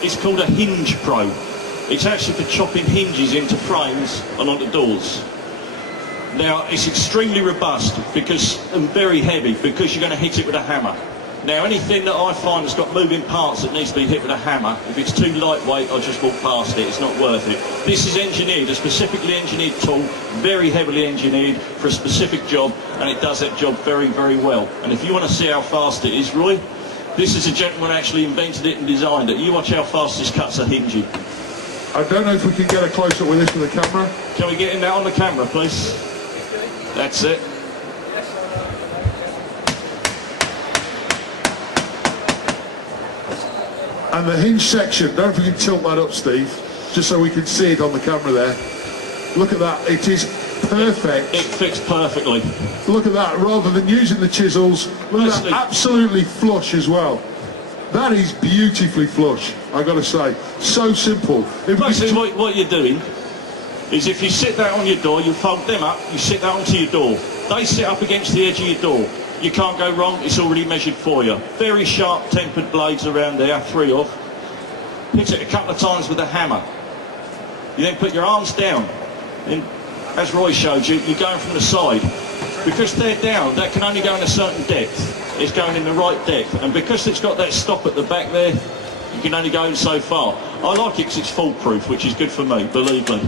It's called a Hinge Pro. It's actually for chopping hinges into frames and onto doors. Now, it's extremely robust and very heavy because you're going to hit it with a hammer. Now, anything that I find that's got moving parts that needs to be hit with a hammer, if it's too lightweight, I'll just walk past it. It's not worth it. This is engineered, a specifically engineered tool, very heavily engineered for a specific job, and it does that job very, very well. And if you want to see how fast it is, Roy, this is a gentleman who actually invented it and designed it. You watch how fast this cuts a hinging. I don't know if we can get a close-up with this with the camera. Can we get in that on the camera, please? That's it. And the hinge section, don't know if you can tilt that up, Steve, just so we can see it on the camera there. Look at that, it is perfect. It fits perfectly. Look at that, rather than using the chisels, look at that, absolutely flush as well. That is beautifully flush, I gotta say. So simple. Basically what you're doing is if you sit that on your door, you fold them up, you sit that onto your door. They sit up against the edge of your door. You can't go wrong, it's already measured for you. Very sharp tempered blades around there, 3 of. Hit it a couple of times with a hammer. You then put your arms down. And as Roy showed you, you're going from the side. Because they're down, that can only go in a certain depth. It's going in the right depth. And because it's got that stop at the back there, you can only go in so far. I like it because it's foolproof, which is good for me, believe me.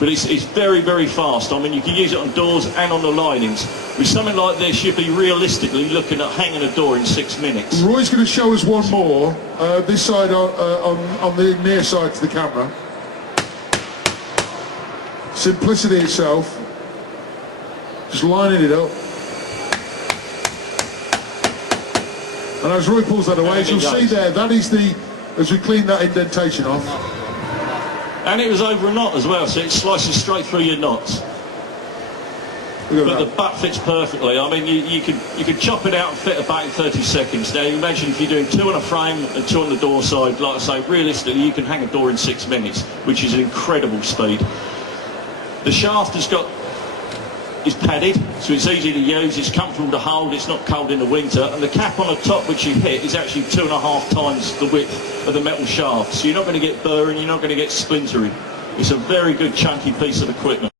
But it's very, very fast. I mean, you can use it on doors and on the linings. With something like this, you'd be realistically looking at hanging a door in 6 minutes. Roy's going to show us one more, this side on the near side to the camera. Simplicity itself. Just lining it up. And as Roy pulls that away, as you'll see there, that is as we clean that indentation off. And it was over a knot as well, so it slices straight through your knots. But the butt fits perfectly. I mean, you could chop it out and fit about in 30 seconds. Now, you imagine if you're doing 2 on a frame and 2 on the door side, like I say, realistically, you can hang a door in 6 minutes, which is an incredible speed. The shaft is padded, so it's easy to use, it's comfortable to hold, it's not cold in the winter, and the cap on the top which you hit is actually 2.5 times the width of the metal shaft, so you're not going to get burring, you're not going to get splintering. It's a very good chunky piece of equipment.